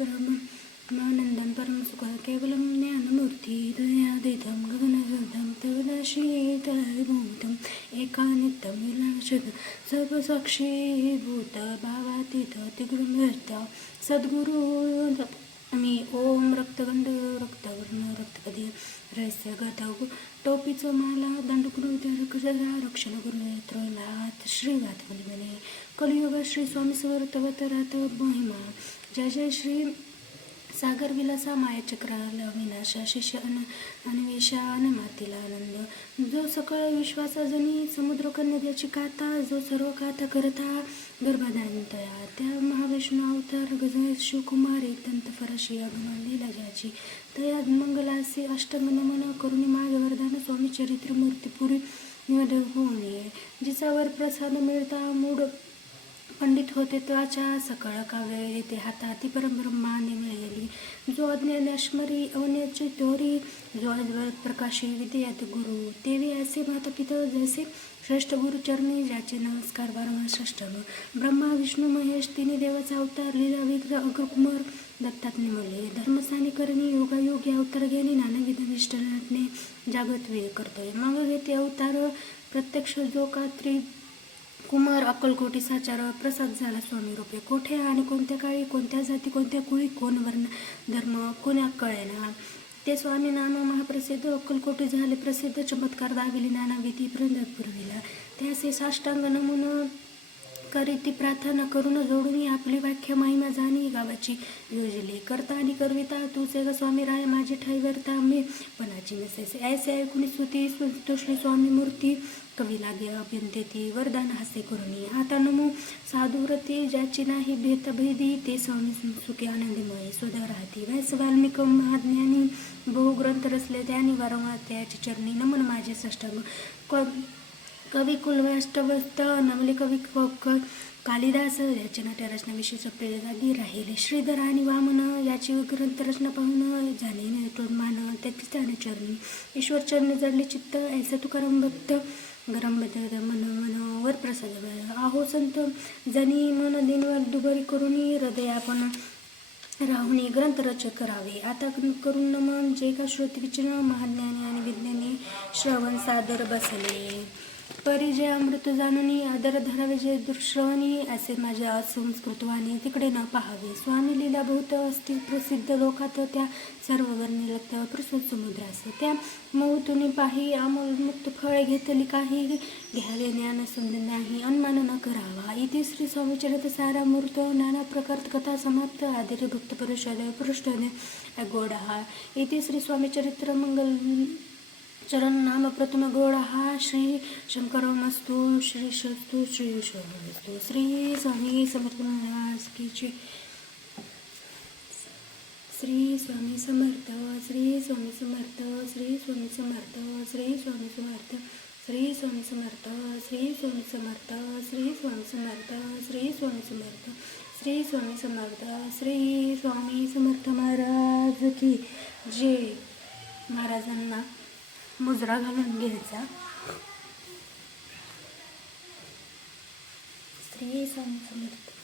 परमानन्दं परमसुखं केवलं ज्ञानमूर्ति दयादितं गगनसदं तवदशीतभूतम् एकानित्यं विनाशकं सर्वसाक्षीभूत भावातीत तिगुरुमृत सद्गुरु मी ओम रक्तगंध रक्तवर्ण रक्तपदी रहस्य गतव टोपीचं माला दंडगुरु कसरा रक्षण गुरु त्रैनाथ श्रीवात म्हणे कलियुग श्री स्वामी समर्थ अवतारात महिमा जय जय श्री सागर विलासा मायाचक्राला विनाशा शिष्य अन्वेषान मातीला आनंद जो सकळ विश्वासा जनी समुद्र कन्याची काता जो सर्व काता करता गर्भधानतया त्या महाविष्णू अवतार गज शिवकुमार एक दंत फराशी अगमलेला ज्याची तया मंगलासी अष्टंग नमन करुणी माग वरदान स्वामी चरित्र मूर्तीपुरी निवड होणे जिचावर प्रसाद मिळता मूड पंडित होते त्याच्या सकळ काव्य येते हाताती परब्रह्माने मिळाली जो अज्ञानाश्मरी अवन्याची तोरी जो अद्वैत प्रकाशी विद्यात गुरु तेवी ऐसे माता पिता जैसे श्रेष्ठ गुरुचरणी ज्याचे नमस्कार वारंवार षष्टम ब्रह्मा विष्णू महेश तिन्ही देवाचा अवतार लीला विग्रह अग्रकुमार दत्तात निमले धर्मस्थानी करणी योगायोगी अवतार घेणे नानाविध निष्ठने जागृत वेळ करतोय मग घेते अवतार प्रत्यक्ष जो का कुमार अक्कलकोटी साचार प्रसाद झाला स्वामी रूपे कोठे आणि कोणत्या काळी कोणत्या जाती कोणत्या कुळी कोण वर्ण धर्म कोण्या कळेना ते स्वामी नाम महाप्रसिद्ध अक्कलकोटी झाले प्रसिद्ध चमत्कार दाविली नाना विधी पुरविला त्याचे साष्टांग नमून करीती प्रार्थना करून जोडून आपली व्याख्या महिमा जाणी गावाची योजली करता आणि करविता तुझे ग स्वामी राय माझी ठाईवरता मी पणाची नसेसे ऐसे ऐकून स्तुती संतोषली स्वामी मूर्ती कवी लागे अभ्यंते ती वरदान हसे करुणी आता नमो साधुव्रती ज्याची नाही भेदभेदी ते स्वामी सुखी आनंदमय स्वतः राहती वैस वाल्मिक महाज्ञानी बहुग्रंथ रचले त्यांनी वारंवार त्याची चरणी नमन माझे साष्टांग कवी कुलवाष्टवस्त नवले कवी कालिदास याच्या नाट्यरचनाविषयी सप्रिय जागी राहिले श्रीधर आणि वामन याची ग्रंथ रचना पाहून जाणे टोडमान त्याची चरणी ईश्वर चरणी जडले चित्त ऐसे तुकाराम भक्त गरम मन मनवर प्रसाद आहो संत जनी मन दिनवर दुबरी करुणी हृदय आपण राहुनी ग्रंथरचक करावे आता करून नमन जे का श्रोतविचन महाज्ञानी आणि विज्ञानी श्रवण सादर बसले परिजय अमृत जाणूनी आदर धरावे जे दुर्श्रवणी असे माझे असंस्कृतवाणी तिकडे न पाहावे स्वामी लीला बहुत असतील प्रसिद्ध लोकात त्या सर्व वर्णी लगत्यावर प्रसूत समुद्र असे त्या मऊतुनी पाही अमोलमुक्त फळे घेतली काही घ्यावे ज्ञान सुंद नाही अनुमान न करावा इथे श्री स्वामीचरित सारा मूर्त नाना प्रकार कथा समाप्त आदिरे भक्त परुषोदय पृष्ठोदय गोडा इथे श्री स्वामीचरित्र मंगल चरण नाम प्रथम गोड हा श्री शंकरमस्तु श्री शस्तु श्री ईश्वरमस्तु श्री स्वामी समर्थ महाराज की जय श्री स्वामी समर्थ श्री स्वामी समर्थ श्री स्वामी समर्थ श्री स्वामी समर्थ श्री स्वामी समर्थ श्री स्वामी समर्थ श्री स्वामी समर्थ श्री स्वामी समर्थ श्री स्वामी समर्थ श्री स्वामी समर्थ महाराज की जय महाराजांना मुजरा घालून घ्यायचा श्री स्वामी समर्थ